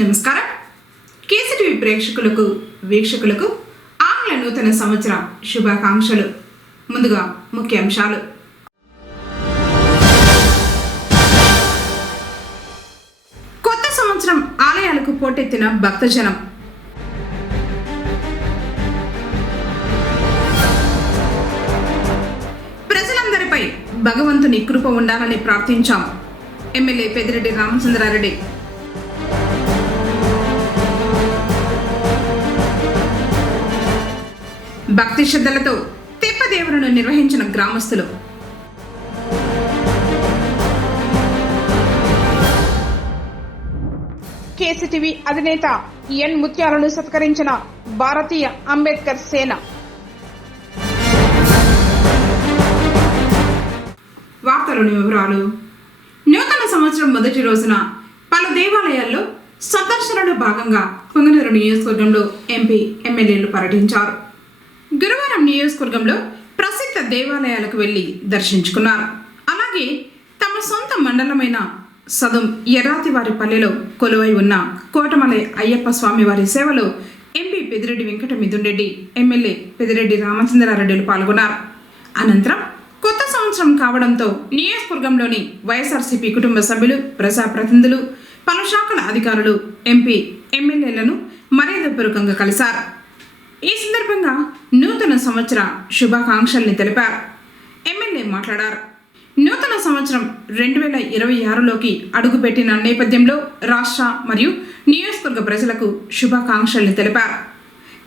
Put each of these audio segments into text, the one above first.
నమస్కారం. కేసీటీవీ ప్రేక్షకులకు వీక్షకులకు ఆంగ్ల నూతన సంవత్సర శుభాకాంక్షలు. ముందుగా ముఖ్యాంశాలు. కొత్త సంవత్సరం ఆలయాలకు పోటెత్తిన భక్తజనం. ప్రజలందరిపై భగవంతుని కృప ఉండాలని ప్రార్థించాం. ఎమ్మెల్యే పెద్దిరెడ్డి రామచంద్రారెడ్డి. భక్తి శ్రద్ధలతో తెప్పదేవులను నిర్వహించిన గ్రామస్తులు. కేసీటీవీ అధినేత ఎన్ ముత్యాలను సత్కరించిన భారతీయ అంబేద్కర్ సేన. వార్తలోని వివరాలు. నూతన సంవత్సరం మొదటి రోజున పలు దేవాలయాల్లో సందర్శనలో భాగంగా పుంగనూరు నియోజకవర్గంలో ఎంపీ ఎమ్మెల్యేలు పర్యటించారు. గురువారం నియోజకవర్గంలో ప్రసిద్ధ దేవాలయాలకు వెళ్లి దర్శించుకున్నారు. అలాగే తమ సొంత మండలమైన సదుం ఎర్రాతివారిపల్లెలో కొలువై ఉన్న కోటమలై అయ్యప్ప స్వామి వారి సేవలో ఎంపీ పెద్దిరెడ్డి వెంకట మిథున్ రెడ్డి, ఎమ్మెల్యే పెద్దిరెడ్డి రామచంద్రారెడ్డిలు పాల్గొన్నారు. అనంతరం కొత్త సంవత్సరం కావడంతో నియోజకవర్గంలోని వైఎస్ఆర్సీపీ కుటుంబ సభ్యులు, ప్రజాప్రతినిధులు, పలు శాఖల అధికారులు ఎంపీ ఎమ్మెల్యేలను మర్యాదపూర్వకంగా కలిశారు. ఈ సందర్భంగా నూతన సంవత్సర శుభాకాంక్షల్ని తెలిపారు. ఎమ్మెల్యే మాట్లాడారు. నూతన సంవత్సరం 2026లోకి అడుగుపెట్టిన నేపథ్యంలో రాష్ట్ర మరియు నియోజకవర్గ ప్రజలకు శుభాకాంక్షల్ని తెలిపారు.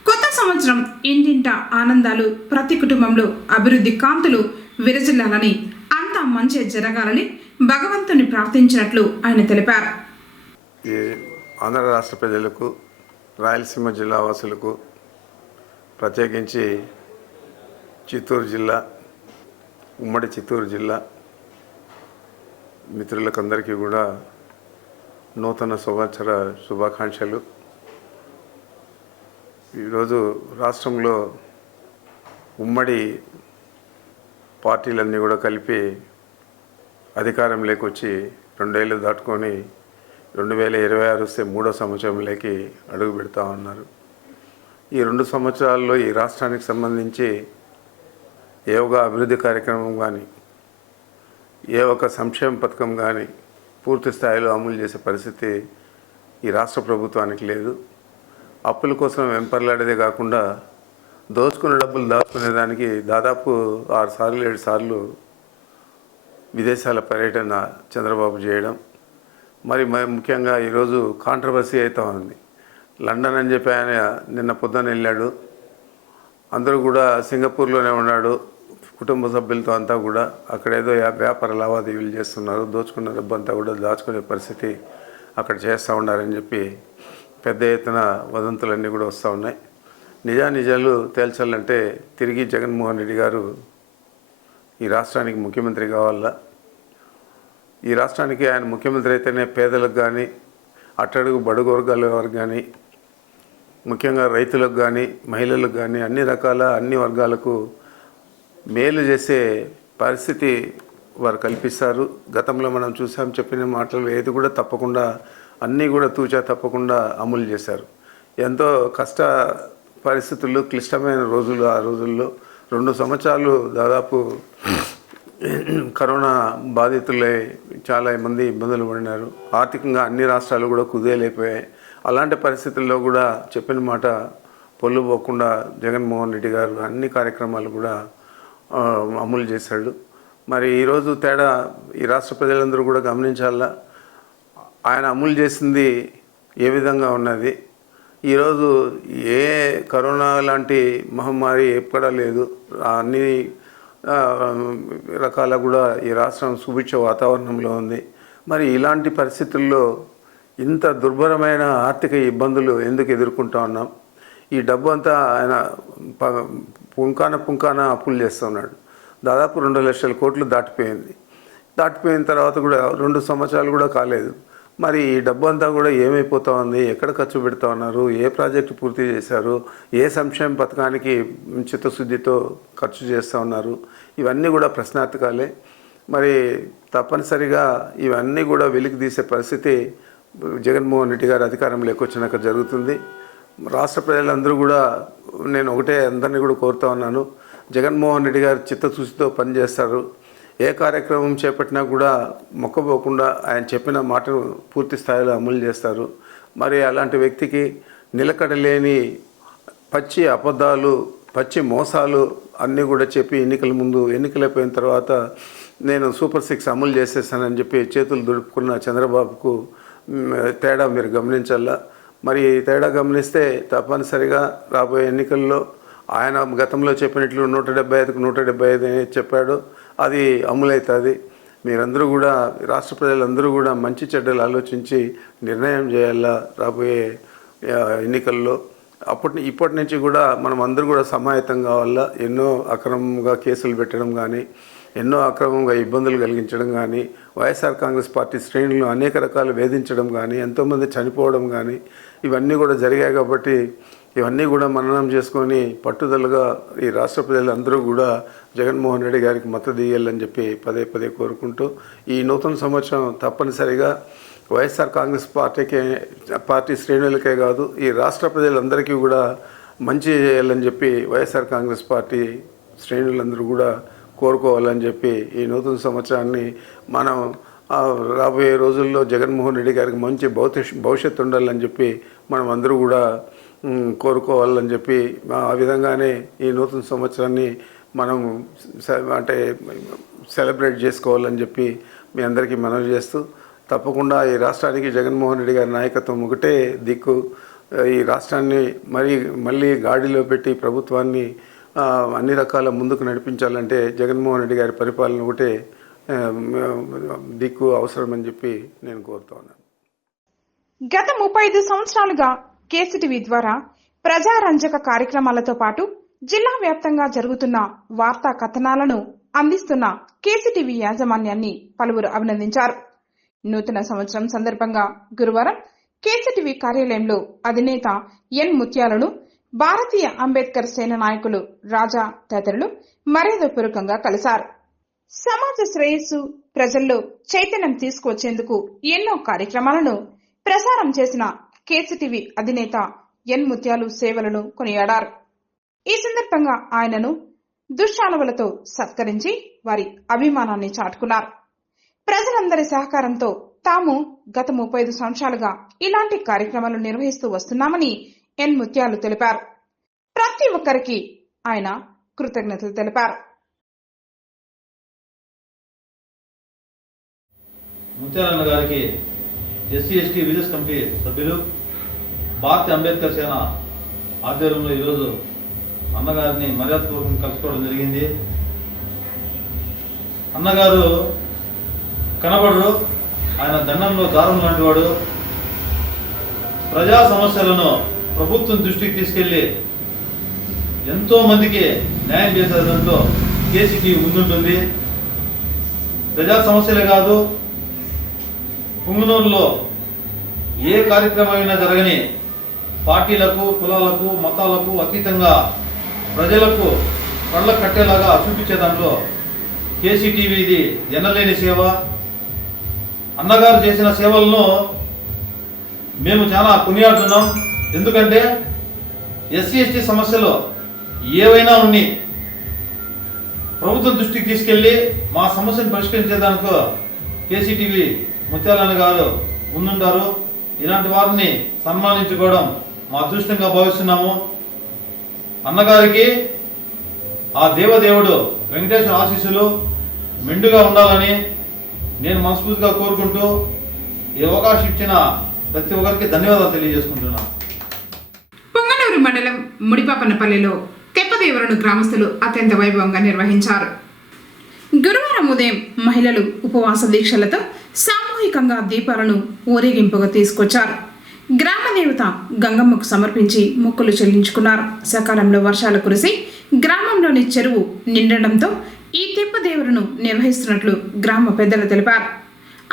కొత్త సంవత్సరం ఇంటింట ఆనందాలు, ప్రతి కుటుంబంలో అభివృద్ధి కాంతులు విరజిల్లాలని, అంతా మంచి జరగాలని భగవంతుని ప్రార్థించినట్లు ఆయన తెలిపారు. ఆంధ్ర రాష్ట్ర ప్రజలకు, రాయలసీమ జిల్లా వాసులకు, ప్రత్యేకించి చిత్తూరు జిల్లా, ఉమ్మడి చిత్తూరు జిల్లా మిత్రులకందరికీ కూడా నూతన సంవత్సర శుభాకాంక్షలు. ఈరోజు రాష్ట్రంలో ఉమ్మడి పార్టీలన్నీ కూడా కలిపి అధికారంలోకి వచ్చి 2 ఏళ్ళు దాటుకొని 2026 వస్తే 3వ సంవత్సరంలోకి అడుగు పెడతా ఉన్నారు. ఈ 2 సంవత్సరాల్లో ఈ రాష్ట్రానికి సంబంధించి ఏ ఒక అభివృద్ధి కార్యక్రమం కానీ, ఏ ఒక సంక్షేమ పథకం కానీ పూర్తి స్థాయిలో అమలు చేసే పరిస్థితి ఈ రాష్ట్ర ప్రభుత్వానికి లేదు. అప్పుల కోసం వెంపర్లాడేదే కాకుండా దోచుకున్న డబ్బులు దాచుకునేదానికి దాదాపు 6 సార్లు 7 సార్లు విదేశాల పర్యటన చంద్రబాబు చేయడం. మరి ముఖ్యంగా ఈరోజు కాంట్రవర్సీ అవుతూ ఉంది. లండన్ అని చెప్పి ఆయన నిన్న పొద్దున వెళ్ళాడు. అందరూ కూడా సింగపూర్లోనే ఉన్నాడు కుటుంబ సభ్యులతో అంతా కూడా. అక్కడేదో వ్యాపార లావాదేవీలు చేస్తున్నారు, దోచుకున్న డబ్బు అంతా కూడా దాచుకునే పరిస్థితి అక్కడ చేస్తూ ఉన్నారని చెప్పి పెద్ద ఎత్తున వదంతులన్నీ కూడా వస్తూ ఉన్నాయి. నిజాలు తేల్చాలంటే తిరిగి జగన్మోహన్ రెడ్డి గారు ఈ రాష్ట్రానికి ముఖ్యమంత్రి కావాలా. ఈ రాష్ట్రానికి ఆయన ముఖ్యమంత్రి అయితేనే పేదలకు కానీ, అట్టడుగు బడుగు వర్గాల వారికి కానీ, ముఖ్యంగా రైతులకు కానీ, మహిళలకు కానీ, అన్ని వర్గాలకు మేలు చేసే పరిస్థితి వారు కల్పిస్తారు. గతంలో మనం చూసాం, చెప్పిన మాటలు ఏది కూడా తప్పకుండా అన్నీ కూడా తూచా తప్పకుండా అమలు చేశారు. ఎంతో కష్ట పరిస్థితులు, క్లిష్టమైన రోజులు. ఆ రోజుల్లో 2 సంవత్సరాలు దాదాపు కరోనా బాధితులై చాలా మంది ఇబ్బందులు పడినారు. ఆర్థికంగా అన్ని రాష్ట్రాలు కూడా కుదేలైపోయాయి. అలాంటి పరిస్థితుల్లో కూడా చెప్పిన మాట పొల్లు పోకుండా జగన్మోహన్ రెడ్డి గారు అన్ని కార్యక్రమాలు కూడా అమలు చేశాడు. మరి ఈరోజు తేడా ఈ రాష్ట్ర ప్రజలందరూ కూడా గమనించాలా. ఆయన అమలు చేసింది ఏ విధంగా ఉన్నది. ఈరోజు ఏ కరోనా లాంటి మహమ్మారి ఎక్కడా లేదు. అన్ని రకాల కూడా ఈ రాష్ట్రం సుభిక్ష వాతావరణంలో ఉంది. మరి ఇలాంటి పరిస్థితుల్లో ఇంత దుర్భరమైన ఆర్థిక ఇబ్బందులు ఎందుకు ఎదుర్కొంటా ఉన్నాం? ఈ డబ్బు అంతా ఆయన పుంకాన అప్పులు చేస్తున్నాడు. దాదాపు 2 లక్షల కోట్లు దాటిపోయిన తర్వాత కూడా 2 సంవత్సరాలు కూడా కాలేదు. మరి ఈ డబ్బు అంతా కూడా ఏమైపోతా ఉంది? ఎక్కడ ఖర్చు పెడతా ఉన్నారు? ఏ ప్రాజెక్టు పూర్తి చేశారు? ఏ సంక్షేమ పథకానికి చిత్తశుద్ధితో ఖర్చు చేస్తూ ఉన్నారు? ఇవన్నీ కూడా ప్రశ్నార్థకాలే. మరి తప్పనిసరిగా ఇవన్నీ కూడా వెలికి తీసే పరిస్థితి జగన్మోహన్ రెడ్డి గారు అధికారంలోకి వచ్చినాక జరుగుతుంది. రాష్ట్ర ప్రజలందరూ కూడా నేను ఒకటే అందరినీ కూడా కోరుతా ఉన్నాను, జగన్మోహన్ రెడ్డి గారు చిత్తశుద్ధితో పనిచేస్తారు. ఏ కార్యక్రమం చేపట్టినా కూడా మొక్కబోకుండా ఆయన చెప్పిన మాటను పూర్తి స్థాయిలో అమలు చేస్తారు. మరి అలాంటి వ్యక్తికి నిలకడలేని పచ్చి అబద్ధాలు, పచ్చి మోసాలు అన్నీ కూడా చెప్పి ఎన్నికల ముందు, ఎన్నికలైపోయిన తర్వాత నేను సూపర్ 6 అమలు చేసేసానని చెప్పి చేతులు దులుపుకున్న చంద్రబాబుకు తేడా మీరు గమనించాలా. మరి తేడా గమనిస్తే తప్పనిసరిగా రాబోయే ఎన్నికల్లో ఆయన గతంలో చెప్పినట్లు 175కు 175 అని చెప్పాడు, అది అమలవుతుంది. మీరందరూ కూడా, రాష్ట్ర ప్రజలందరూ కూడా మంచి చెడ్డలు ఆలోచించి నిర్ణయం చేయాలా రాబోయే ఎన్నికల్లో. ఇప్పటి నుంచి కూడా మనం అందరూ కూడా సమాయత్తం కావాలా. ఎన్నో అక్రమంగా కేసులు పెట్టడం కానీ, ఎన్నో అక్రమంగా ఇబ్బందులు కలిగించడం కానీ, వైఎస్ఆర్ కాంగ్రెస్ పార్టీ శ్రేణులను అనేక రకాలు వేధించడం కానీ, ఎంతోమంది చనిపోవడం కానీ ఇవన్నీ కూడా జరిగాయి. కాబట్టి ఇవన్నీ కూడా మననం చేసుకొని పట్టుదలగా ఈ రాష్ట్ర ప్రజలందరూ కూడా జగన్మోహన్ రెడ్డి గారికి మద్దతు ఇవ్వాలని చెప్పి పదే పదే కోరుకుంటూ, ఈ నూతన సంవత్సరం తప్పనిసరిగా వైఎస్ఆర్ కాంగ్రెస్ పార్టీ శ్రేణులకే కాదు, ఈ రాష్ట్ర ప్రజలందరికీ కూడా మంచి చేయాలని చెప్పి వైఎస్ఆర్ కాంగ్రెస్ పార్టీ శ్రేణులందరూ కూడా కోరుకోవాలని చెప్పి ఈ నూతన సంవత్సరాన్ని మనం రాబోయే రోజుల్లో జగన్మోహన్ రెడ్డి గారికి మంచి భవిష్యత్తు ఉండాలని చెప్పి మనం అందరూ కూడా కోరుకోవాలని చెప్పి, ఆ విధంగానే ఈ నూతన సంవత్సరాన్ని మనం సెలబ్రేట్ చేసుకోవాలని చెప్పి మీ అందరికీ మనవి చేస్తూ, తప్పకుండా ఈ రాష్ట్రానికి జగన్మోహన్ రెడ్డి గారి నాయకత్వం ఒకటే దిక్కు. ఈ రాష్ట్రాన్ని మళ్ళీ గాడిలో పెట్టి ప్రభుత్వాన్ని అన్ని రకాల ముందుకు నడిపించాలంటే జగన్మోహన్ రెడ్డి గారి పరిపాలన ఒకటే దిక్కు అవసరమని చెప్పి నేను కోరుతా ఉన్నాను. గత 35 సంవత్సరాలుగా కేసీటీవీ ద్వారా ప్రజారంజక కార్యక్రమాలతో పాటు జిల్లా వ్యాప్తంగా జరుగుతున్న వార్తా కథనాలను అందిస్తున్న కేసీటీవీ యాజమాన్యాన్ని పలువురు అభినందించారు. నూతన సంవత్సరం సందర్భంగా గురువారం కేసీటీవీ కార్యాలయంలో అధినేత ఎన్ ముత్యాలను భారతీయ అంబేద్కర్ సేన నాయకులు రాజా తదితరులు మర్యాదపూర్వకంగా కలిశారు. సమాజ శ్రేయస్సు, ప్రజల్లో చైతన్యం తీసుకువచ్చేందుకు ఎన్నో కార్యక్రమాలను ప్రసారం చేసిన కేసీటీవీ అధినేత ఎన్ ముత్యాలు సేవలను కొనియాడారు. ఈ సందర్భంగా ఆయనను దుశ్శాలువలతో సత్కరించి వారి అభిమానాన్ని చాటుకున్నారు. ప్రజలందరి సహకారంతో తాము గత 35 సంవత్సరాలుగా ఇలాంటి కార్యక్రమాలు నిర్వహిస్తూ వస్తున్నామని ఎన్ ముత్యాలు తెలిపారు. ప్రతి ఒక్కరికి ఆయన కృతజ్ఞతలు తెలిపారు. ముత్యాలన్న గారికి ఎస్సీ ఎస్టీ విజిలెన్స్ కమిటీ సభ్యులు, భారతీయ అంబేద్కర్ సేన ఆధ్వర్యంలో ఈరోజు అన్నగారిని మర్యాదపూర్వకంగా కలుసుకోవడం జరిగింది. అన్నగారు కనబడరు, ఆయన దండంలో దారం లాంటి వాడు. ప్రజా సమస్యలను ప్రభుత్వం దృష్టికి తీసుకెళ్లి ఎంతో మందికి న్యాయం చేసే దాంట్లో కేసీటీవీ ముందుంటుంది. ప్రజా సమస్యలే కాదు, పుంగనూరులో ఏ కార్యక్రమమైనా జరగని పార్టీలకు, కులాలకు, మతాలకు అతీతంగా ప్రజలకు కళ్ళ కట్టేలాగా చూపించే దాంట్లో కేసీటీవీది ఎనలేని సేవ. అన్నగారు చేసిన సేవలను మేము చాలా కొనియాడుతున్నాం. ఎందుకంటే ఎస్సీ ఎస్టీ సమస్యలు ఏవైనా ఉన్ని ప్రభుత్వం దృష్టికి తీసుకెళ్ళి మా సమస్యను పరిష్కరించేదానికి కేసీటీవీ ముత్యాలన్న గారు ముందుంటారు. ఇలాంటి వారిని సన్మానించుకోవడం మా అదృష్టంగా భావిస్తున్నాము. అన్నగారికి ఆ దేవదేవుడు వెంకటేశ్వర ఆశీస్సులు మెండుగా ఉండాలని నేను మనస్ఫూర్తిగా కోరుకుంటూ ఈ అవకాశం ఇచ్చిన ప్రతి ఒక్కరికి ధన్యవాదాలు తెలియజేసుకుంటున్నాను. పొంగనూరు మండలం ముడిపాపన్నపల్లిలో తెప్పదేవరను గ్రామస్తులు అత్యంత వైభవంగా నిర్వహించారు. గురువారం ఉదయం మహిళలు ఉపవాస దీక్షలతో సామూహికంగా దీపాలను ఊరేగింపుగా తీసుకొచ్చారు. గ్రామ దేవత గంగమ్మకు సమర్పించి మొక్కులు చెల్లించుకున్నారు. సకాలంలో వర్షాలు కురిసి గ్రామంలోని చెరువు నిండడంతో ఈ తెప్పదేవరను నిర్వహిస్తున్నట్లు గ్రామ పెద్దలు తెలిపారు.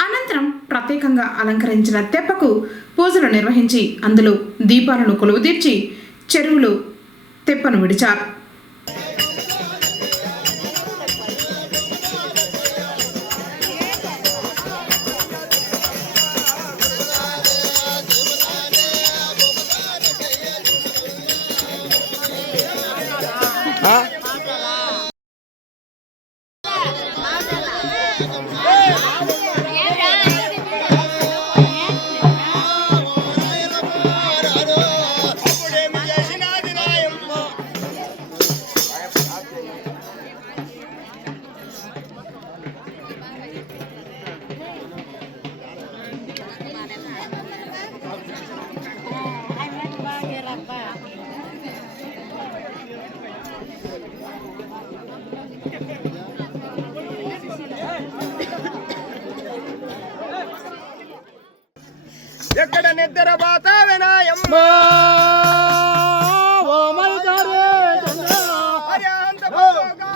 అనంతరం ప్రత్యేకంగా అలంకరించిన తెప్పకు పూజలు నిర్వహించి అందులో దీపాలను కొలువుదీర్చి చెరువులో తెప్పను విడిచారు. ఎక్కడ నిద్ర బాతావేనాయమ్మ ఓ మల్దారే అరే అంత పోగా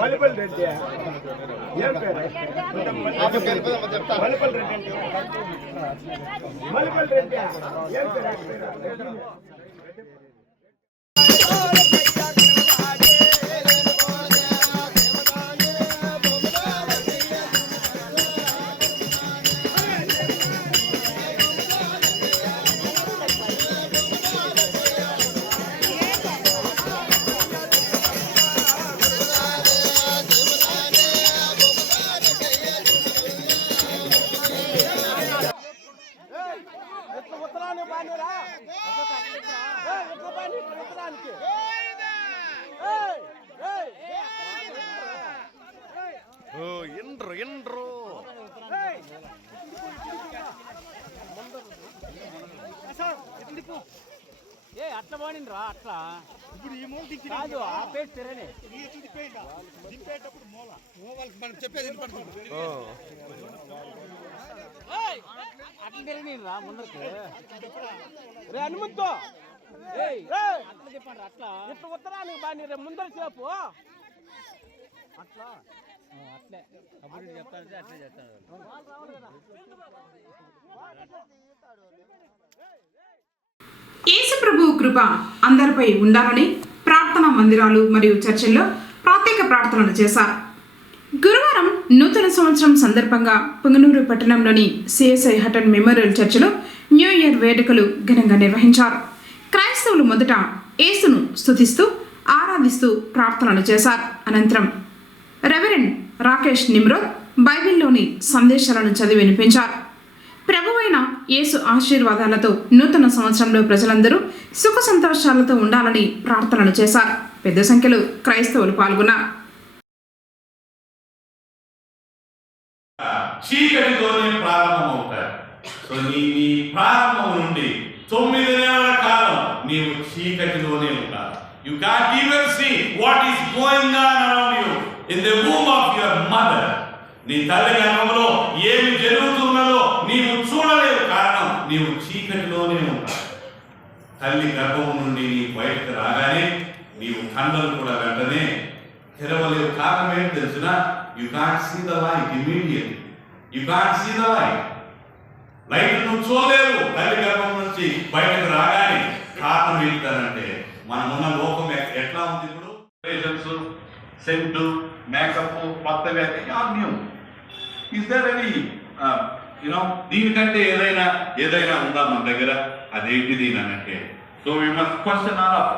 మలిపల్ రెడ్డి ఏం పేరు మలిపల్ రెడ్డి మలిపల్ రెడ్డి ఏం పేరు అట్లా పోనిరా అట్లా ఇప్పుడు ఈ మూల దిక్కు కాదు ఆ పేరు తెరనే దింపేటప్పుడు మూల వాళ్ళకి మనం చెప్పేది అట్లా తిరగనిరా ముందరికి రే హనుమంతో అట్లా చెప్పండి అట్లా ఇట్లా ఉత్తరానికి బాగా రే ముందర చెప్పు అట్లా అట్లే అప్పుడు చెప్తానంటే అట్లే చెప్తాను. యేసు ప్రభువు కృప అందరిపై ఉండాలని ప్రార్థనా మందిరాలు మరియు చర్చిల్లో ప్రత్యేక ప్రార్థనలు చేశారు. గురువారం నూతన సంవత్సరం సందర్భంగా పుంగనూరు పట్టణంలోని సిఎస్ఐ హటన్ మెమోరియల్ చర్చిలో న్యూ ఇయర్ వేడుకలు ఘనంగా నిర్వహించారు. క్రైస్తవులు మొదట యేసును స్తుతిస్తూ ఆరాధిస్తూ ప్రార్థనలు చేశారు. అనంతరం రెవరెండ్ రాకేష్ నిమ్రోద్ బైబిల్లోని సందేశాలను చదివి వినిపించారు. ప్రభువైన యేసు ఆశీర్వాదాలతో నూతన సంవత్సరంలో ప్రజలందరూ సుఖ సంతోషాలతో ఉండాలని ప్రార్థనలు చేశారు. పెద్ద సంఖ్యలో క్రైస్తవులు పాల్గొన్నారు. చీకటితోనే ప్రారంభమవుతారు. సో నీ ప్రారంభం నుండి 9 నెలల కాలం నీవు చీకటిలోనే ఉంటావు. You can't even see what is going on around you in the womb of your mother. నీ తల్లి గర్భంలో ఏమి జరుగుతున్నదో నీవు చూడలేవు. కారణం నీవు చీకటిలోనే ఉంటావు. తల్లి గర్భం నుండి నీ బయటకు రాగానే నీవు కన్నులు కూడా వెంటనే తెరవలేవు. కారణం ఏంటి తెలిసిన? You can't see the light immediately. You can't see the light. Light నువ్వు చూడలేవు తల్లి గర్భం నుంచి బయటకు రాగానే. కారణం ఏంటంటే మనమున్న లోకం ఎట్లా ఉంది ఇప్పుడు? సెంట్, మేకప్, కొత్తగా ఇస్ దేర్ ఎనీ దీనికంటే ఏదైనా ఉందా మన దగ్గర? అదేంటిది అంటే so we must question all of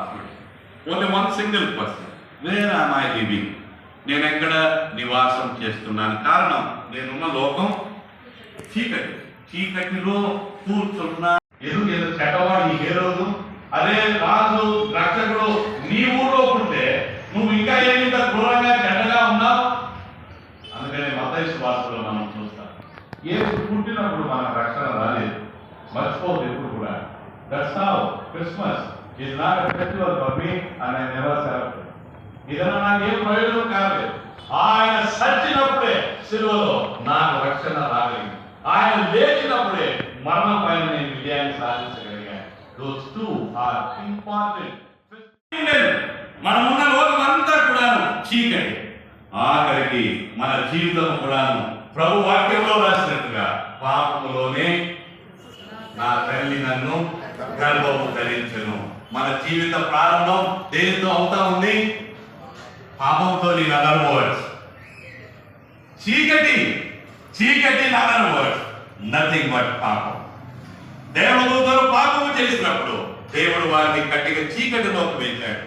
only one single question, where am I living? నేను ఎక్కడ నివాసం చేస్తున్నాను? కారణం నేనున్న లోకం చీకటి. చీకటిలో కూర్చున్నా ఏదో చెడ్డవాడు ఏ రోజు అదే రాజు రక్షకుడు నీ ఊళ్ళో పుట్టే నువ్వు ఇంకా ఏమి క్రూరంగా చెడ్డగా ఉన్నావు. అందుకనే మత్తయి సువార్తలో మనం చూస్తాం, యేసు పుట్టినప్పుడు మన రక్షణ రాలేదు. మర్చిపోదు ఎప్పుడు కూడా. That's how Christmas is not a festival for me and I never celebrate. ఇదన్నా నాకు ఏం ప్రయోజనం కాలేదు. ఆయన సచ్చినప్పుడే సిలువలో నాకు రక్షణ రాగలిగింది. ఆయన లేచినప్పుడే మరణం పైన నేను విజయాన్ని సాధించగలిగాను. Those two are important. మనమున్న లోకం అంతా కూడాను చీకటి. ఆఖరికి మన జీవితం కూడాను ప్రభు వాక్యంలో రాసినట్టుగా పాపములోనే నా తల్లి నన్ను గర్భము ధరించెను. మన జీవిత ప్రారంభం దేనితో అవుతా ఉంది? పాపంతో. ఇన్ అదర్ వర్డ్స్ చీకటి in other words nothing but పాపం. దేవదూతలు పాపము చేసినప్పుడు దేవుడు వారిని గట్టిగా చీకటిలోకి వెళ్ళాడు.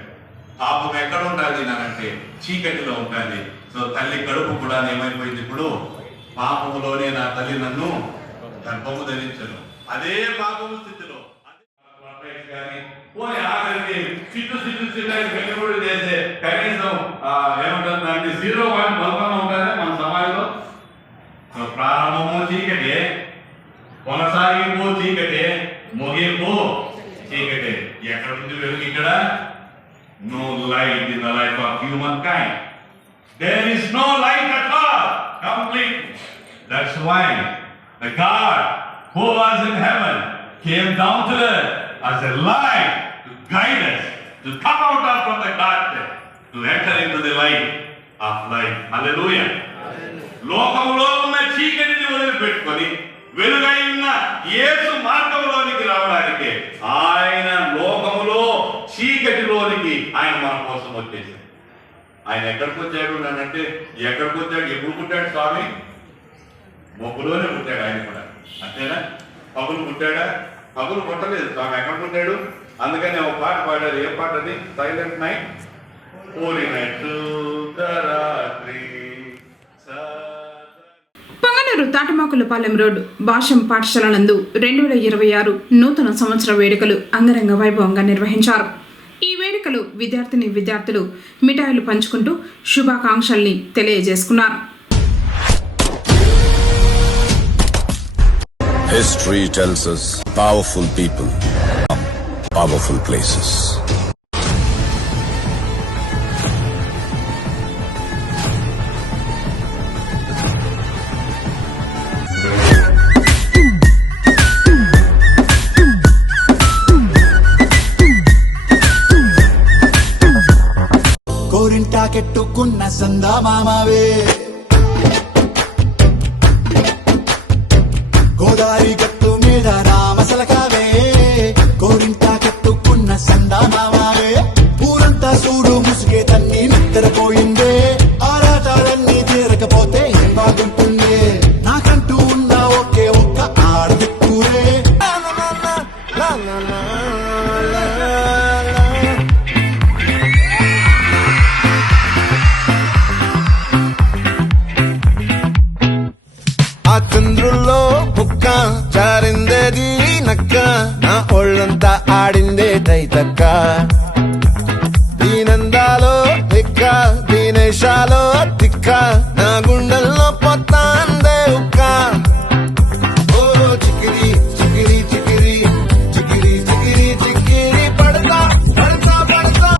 పాపం ఎక్కడ ఉంటుంది అంటే చీకటిలో ఉంటుంది. సో తల్లి కడుపు కూడా ఏమైపోయింది? ఇప్పుడు పాపములోనే నా తల్లి నన్ను గర్భము ధరించను. అదే పాపము స్థితిలో ఆఖరికి చిట్టు పెట్టుబడి చేసే కనీసం ఏమంటుందంటే 0.1 ఉంటుంది మన సమాజంలో. సో ప్రారంభము చీకటే, కొనసాగింపు చీకటే, ముగింపు చీకటే. ఎక్కడ ఉంది వెలుగు? ఇక్కడ no light in the life of humankind. There is no light at all, completely. That's why the God who was in heaven came down to earth as a light to guide us, to come out from the darkness, to enter into the light of life. Hallelujah. లోకంలో ఉన్న చీకటిని వదిలిపెట్టుకొని వెలుగై ఉన్న యేసు మార్గంలోనికి రావడానికి ఆయన లోకములో చీకటిలోనికి ఆయన మన కోసం వచ్చేసాడు. ఆయన ఎక్కడికి వచ్చాడు అంటే ఎక్కడికి వచ్చాడు? ఎప్పుడు పుట్టాడు స్వామి? మొక్కులోనే పుట్టాడు ఆయన కూడా. అంతేనా? పగులు పుట్టాడా? పగులు పుట్టలేదు స్వామి. ఎక్కడ పుట్టాడు? అందుకని ఒక పాట పాడారు. ఏ పాట అది? సైలెంట్ నైట్, హోలీ నైట్, రాత్రి. పొంగనూరు తాటిమాకులపాలెం రోడ్డు భాషం పాఠశాల నందు 2026 నూతన సంవత్సర వేడుకలు అంగరంగ వైభవంగా నిర్వహించారు. ఈ వేడుకలు విద్యార్థులు మిఠాయిలు పంచుకుంటూ శుభాకాంక్షల్ని తెలియజేసుకున్నారు. History tells us powerful people, powerful places. కోరింటా కెట్టుకున్న సందా మామవే, గోదారి గట్టు మీద రామసలకావే. కోరింటా కెట్టుకున్న సందా మామవే, ఊరంతా చూడు ముసుగే తన్ని నిద్రపోయిందే. ఆరాటాలన్నీ తీరకపోతే ఏం బాగుంటుందే? నాకంటూ ఉన్న ఒకే ఒక్క ఆడదిక్కురే. ఆ చంద్రుల్లో బుక్క జారిందేది నక్క, నా ఒళ్ళంతా ఆడిందే తైతక్క. దీనందాలో ఎక్క, దీనేశాలో తిక్క, నా గుండెల్లో పొత్తాందే ఉక్క. ఓ చికిరి చికిరి చికిరి చికిరి చికిరి చికిరి పడతా పడతా పడతా.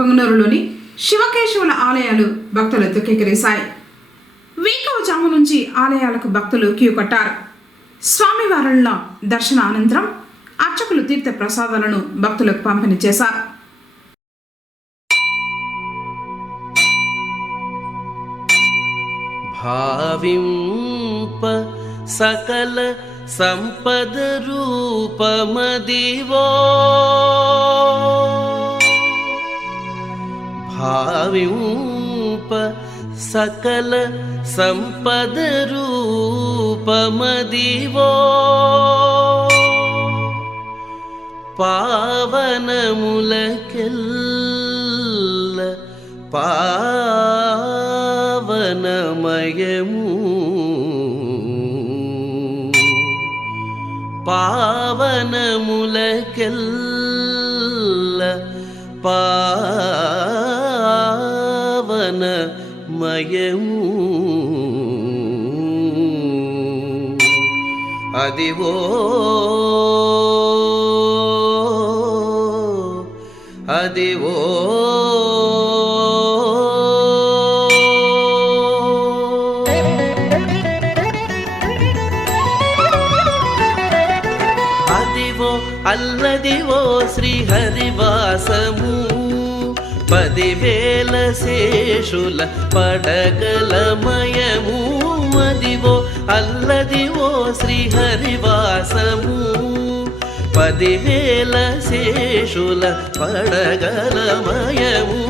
పొంగనూరులోని శివకేశవుల ఆలయాలు భక్తులతో కిక్కిరిశాయి. వేకువజాము నుంచి ఆలయాలకు భక్తులు క్యూ కట్టారు. స్వామివారుల దర్శన అనంతరం అర్చకులు తీర్థ ప్రసాదాలను భక్తులకు పంపిణీ చేశారు. భావింప సకల సంపద రూపమదివో, భావింప సకల సంపద రూపమదివో, పావనములకెల్ల పావనమయము, పావనములకెల్ల పావనమయము. అదివో అదివో అదివో అల్లదివో శ్రీహరివాసము, 10,000 శేషుల పడగలమయము. అదివో అల్లదివో శ్రీహరివాసము, 10,000 శేషుల పడగలమయము.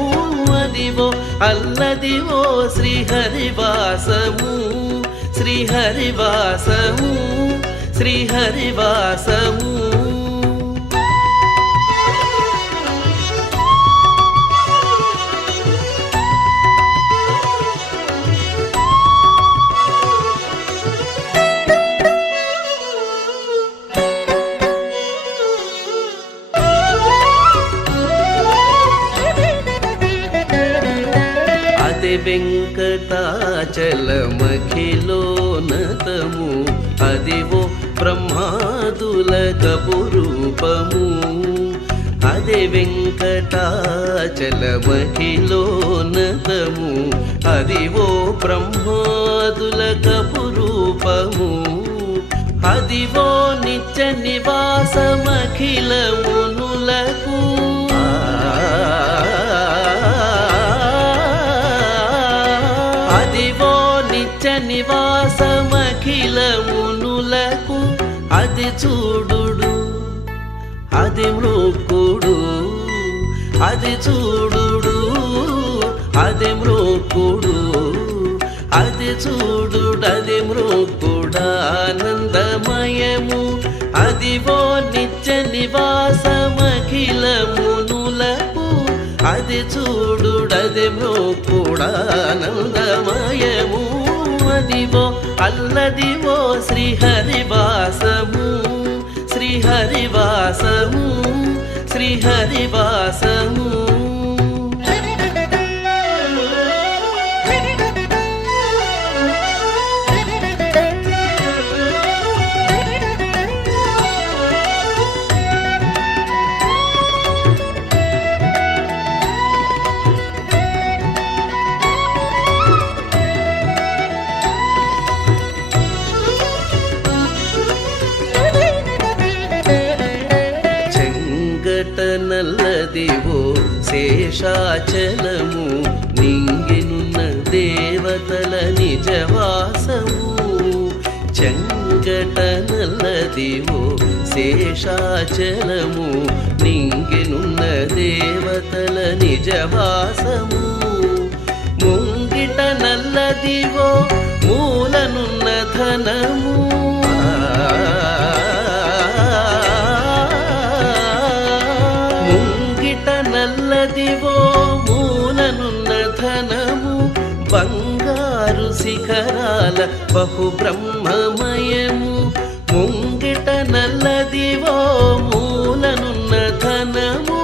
అదివో అల్లదివో శ్రీహరివాసము, శ్రీహరివాసము, శ్రీహరివాసము. వెంకటాచలమఖిలోనతము, అదివో బ్రహ్మాదులకు రూపము. అదే వెంకటాచలమఖిలోనతము, అదివో బ్రహ్మాదులకు రూపము. అదివో నిత్య నివాసమఖిలమునులకు, అదివో నిత్య నివాసమఖిలమునులకు. అది చూడుడు అది మృక్కుడు, అది చూడుడు అది మృక్కుడు, అది చూడుడు అది మృక్కుడానందమయము. అదివో నిత్య నివాసమఖిలమునులకు, అది చూడుడది మృక్కుడానందమయము. అదివో అల్లదివో శ్రీహరివాసము, శ్రీహరివాసము, శ్రీహరివాసము. నల్లదివో శేషాచలము, నింగినున్న దేవతల నిజవాసము. చెంగట నల్లదివో శేషాచలము, నింగినున్న దేవతల నిజవాసము. ముంగిట నల్లదివో మూలనున్న ధనము, నల్లదివో మూలనున్న ధనము. బంగారు శిఖరాల బహుబ్రహ్మమయము. ముంగిట నల్లదివో మూలనున్న ధనము.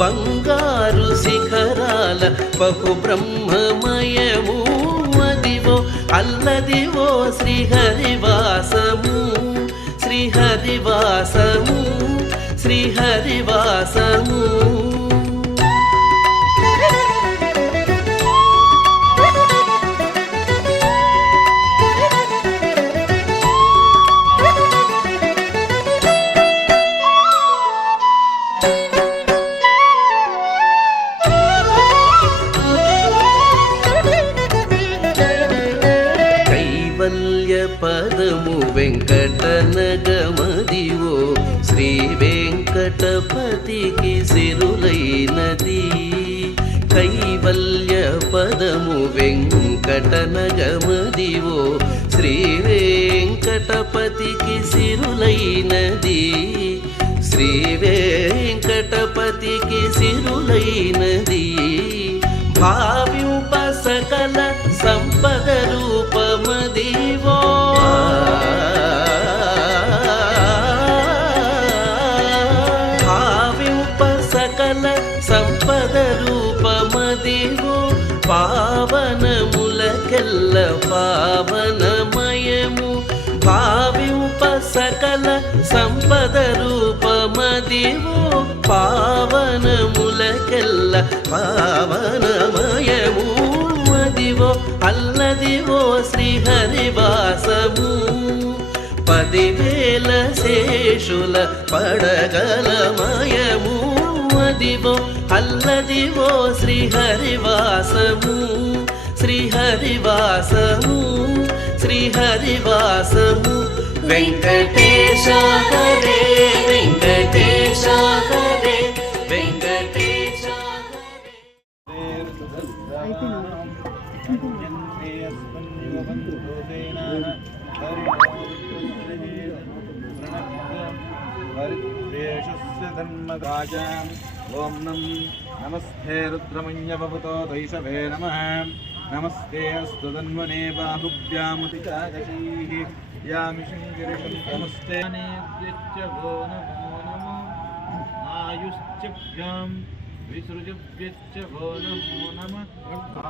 బంగారు శిఖరాల బహుబ్రహ్మమయము. అదివో అల్లదివో శ్రీహరివాసము, శ్రీహరివాసము, శ్రీహరివాసము. వెంకటనగమదివో శ్రీ వెంకటపతికి సిరులైనది కైవల్య పదము వెంకటనగమదివో శ్రీ వెంకటపతికి సిరులైనది శ్రీ వెంకటపతికి సిరులైనది భావ్యుప సకల సంపద రూపమదివో భావ్యుప సకల సంపద రూపమదివో పావనములకెల్ల పావనమయము భావ్యుప సకల సంపద రూపమదివో పావనములకెల్ల పావనమయము మదివో అల్లదివో శ్రీహరివాసము 10,000 శేషుల పడగలమయము మదివో అల్లదివో శ్రీహరివాసము శ్రీహరివాసము శ్రీహరివాసము వెంకటేశ హరే వెంకటేశ హరే వెంకటేశ ఓం నమస్తే రుద్రమణ్యవతో దైషవే నమః నమస్తే అస్తు తన్వనే బాహుభ్యాముతి చాదశీః యామి శంకరిషం నమస్తే నేభ్యశ్చ వో నమో నమో ఆయుశ్చభ్యాం విసృజభ్యశ్చ వో నమో నమః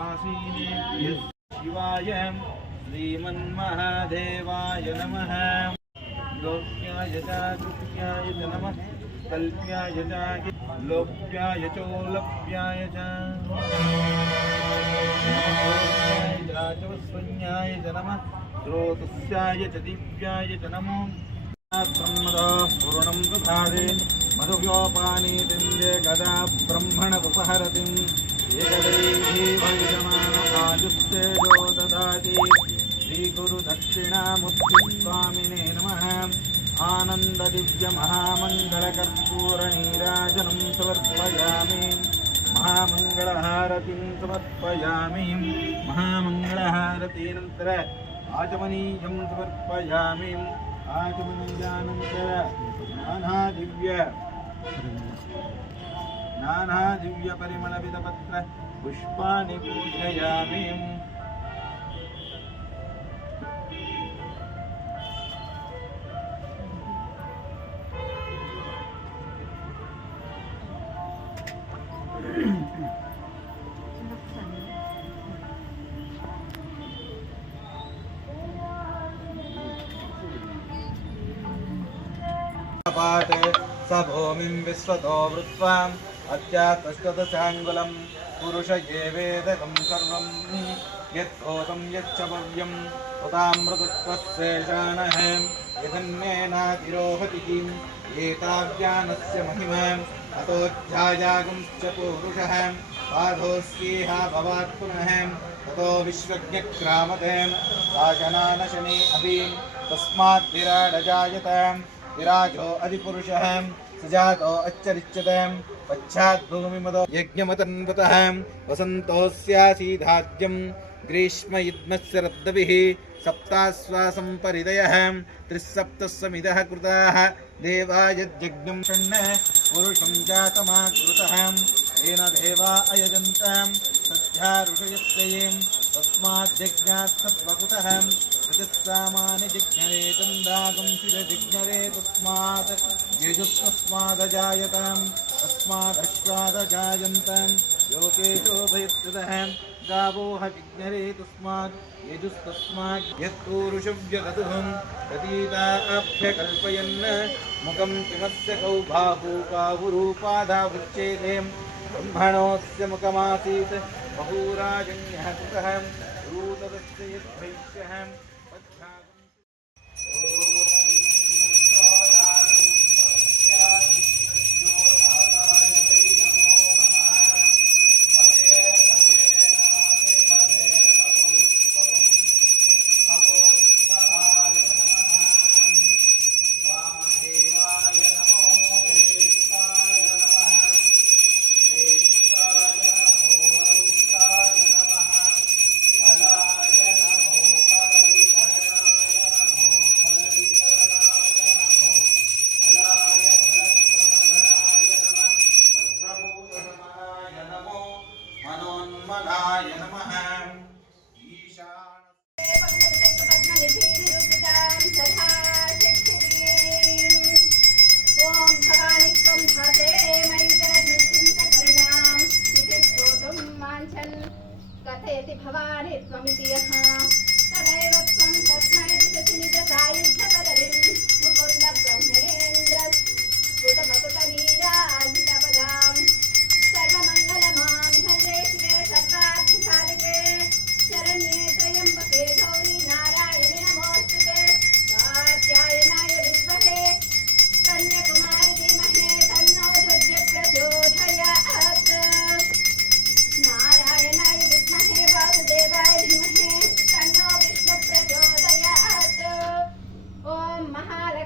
ఆసీనేభ్యः శివాయ శ్రీమన్మహాదేవాయ నమః లోక్యాయ చాతుర్యాయ నమః కల్ప్యాయ చ లోక్యాయ చోలప్యాయ చ రాజవస్వన్యాయ చ నమః శ్రోతస్యాయ చ దివ్యాయ చ నమో పూర్ణం దధారే మధువ్యోపానీతిందే గదా బ్రహ్మణముపహరతిం ఏకదైవయజమాన ఆయుస్తేజో దదాతి శ్రీగురు దక్షిణామూర్తిస్వామినే నమః ఆనంద దివ్య మహామంగళ కర్పూర నీరాజనం సమర్పయామి మహామంగళహారతిం సమర్పయామి మహామంగళహారతీనంతర ఆచమనీయం సమర్పయామి ఆచమనీయానంతర నానా దివ్య పరిమళ విధపత్ర పుష్పాని పూజయామి स भूमिं विश्वतो वृत्वाम् अत्यात्मस्तदशाङ्गुलं पुरुष एवेदकं सर्वं यत्कोतं यच्च भव्यम् उतामृतत्वस्येषाणः यदन्येनातिरोहतिः एताव्यानस्य महिमाम् अतोऽध्यायागुंश्च पुरुषः पादोऽस्येह भवात् पुनः ततो विश्वज्ञक्रामते दाशनानशने अपि तस्मात् विराडजायत विराजो अधिपुरुषः सजातो अच्छरिच्यते पश्चाद्भूमिमदो यज्ञमतन्वतः वसन्तोऽस्यासीधाद्यं ग्रीष्मयुग्मस्य रब्दभिः सप्ताश्वासं परिदयः 3 समिदः कृताः देवायज्ञं षण्ण पुरुषं जातमाकृतः येन देवा अयजन्तां सद्या ऋषयस्यैं तस्माद्यज्ञात् सत्त्वकुतः प्रजत्सामानि जिज्ञरे चन्दागुंसिजिज्ञरे तस्मात् यजुस्तस्मादजायतां तस्मादश्वादजायन्तां लोकेषु भयस्ततः गावोह जिज्ञरे तस्मात् यजुस्तस्मात् यत्पूरुषव्यदधुं प्रतीताभ्यकल्पयन् मुखं किमस्य कौ बाहुरूपादावृच्छेदे ब्रह्मणोऽस्य मुखमासीत् बहुराजन्यः कृतः रूतदस्य यद्वैश्यः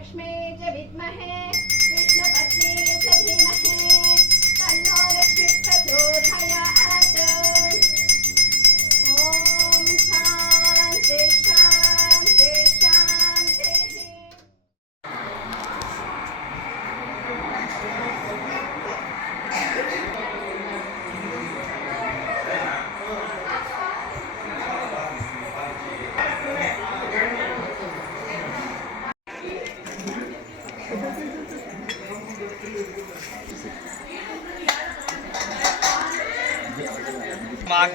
महालक्ष्मी च विद्महे विष्णुपत्नी च धीमहि तन्नो लक्ष्मी प्रचोदयात्। ओम शांति शांति शांति।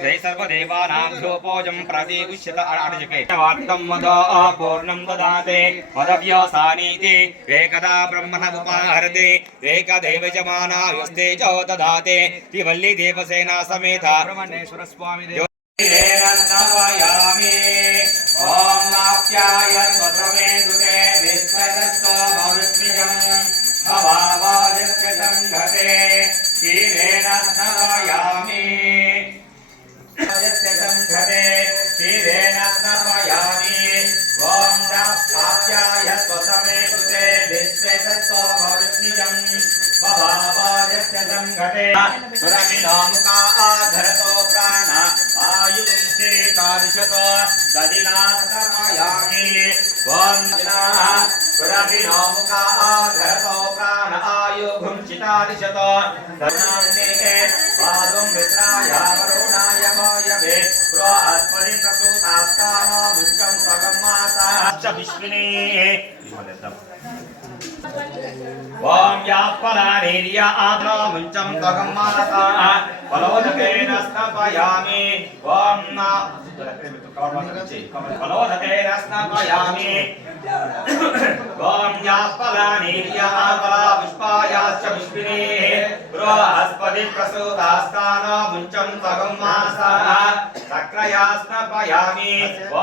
जय सर्वदेवानां ध्रुवपूजं प्रतिगुष्यत अर्जुके वार्तं मदो पूर्णं ददाते मदव्यासानीति एकदा ब्रह्मणमुपाहरते एकदैव जमाना युस्ते च ददाते त्रिवल्ली देवसेना समेत ब्रह्मण्येश्वर स्वामी देव ओम नाप्याय स्वतमे दुते विश्वदत्तो मरुष्मिजं भवावादित्य संघते क्षीरेण स्नापयामि संघते क्षीरेण स्नापयामि ओम नाप्याय स्वतमे दुते विश्वदत्तो मरुष्मिजं भवावादित्य संघते सुरभिनामुका आधरतो प्राण आयुंसे तादृशतो ददिनाथमायामि वंदना सुरभिनामुका आधरतो प्राण आयुभुञ्चितादिशतो ददिनान्ते पादं मित्राय वरुणाय वायवे बृहस्पति प्रसूतास्तानो मुञ्चं स्वगं माता च विश्विनी ओम यापलानीर्या आत्मा मुञ्चं त्वगं मानसा फलोदकेन स्नापयामि ओम ना फलोदकेन स्नापयामि ओम यापलानीर्या आत्मा पुष्पायाश्च विश्विनी बृहस्पति प्रसूतास्तानो मुञ्चं त्वगं मानसा सक्राया स्नापयामि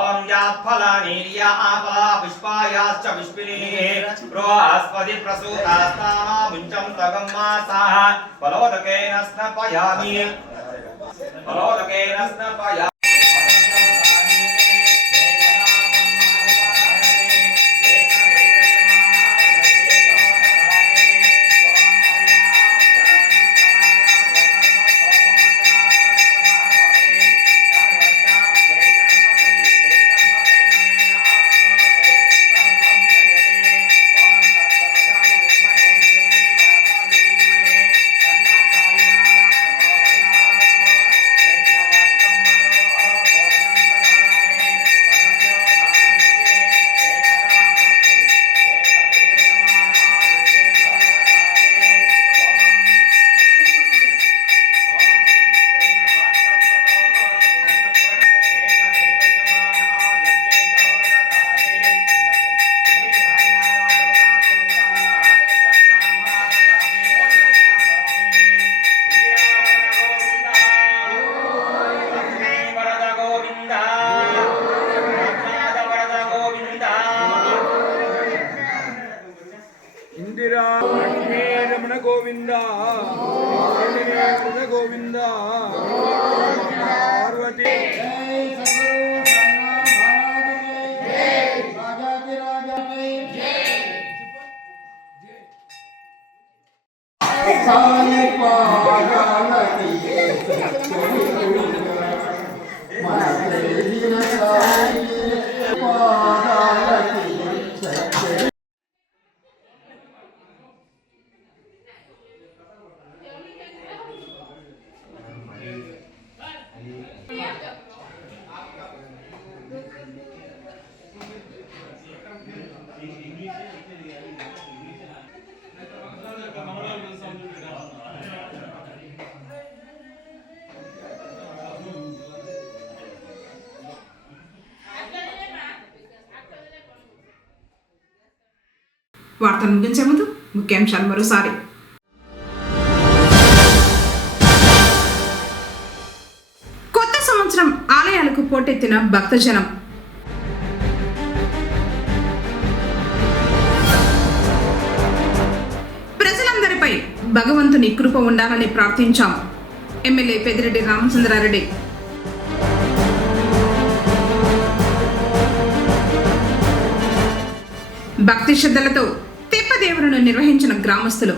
ओम यापलानीर्या आत्मा पुष्पायाश्च विश्विनी बृहस्पति प्रसूतास्तानो मुञ्चं त्वगं मानसा फलोदकेन स्नापयामि फलोदकेन स्नापयामि इंदिरा लक्ष्मी रमण गोविंद गोविंद पार्वती వార్తలు ముగించే ముందు ముఖ్యాంశాలు మరోసారి. కొత్త సంవత్సరం ఆలయాలకు పోటెత్తిన భక్తజనం. ప్రజలందరిపై భగవంతుని కృప ఉండాలని ప్రార్థించాం. ఎమ్మెల్యే పెద్దిరెడ్డి రామచంద్రారెడ్డి. భక్తి శ్రద్ధలతో తెప్పదేవులను నిర్వహించిన గ్రామస్తులు.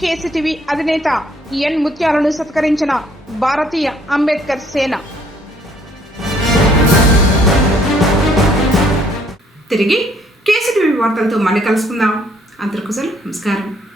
కేసీటీవీ అధినేత ఎన్ ముత్యాలను సత్కరించిన భారతీయ అంబేద్కర్ సేన. తిరిగి కేసీటీవీ వార్తలతో మళ్ళీ కలుసుకుందాం. అందరికీ నమస్కారం.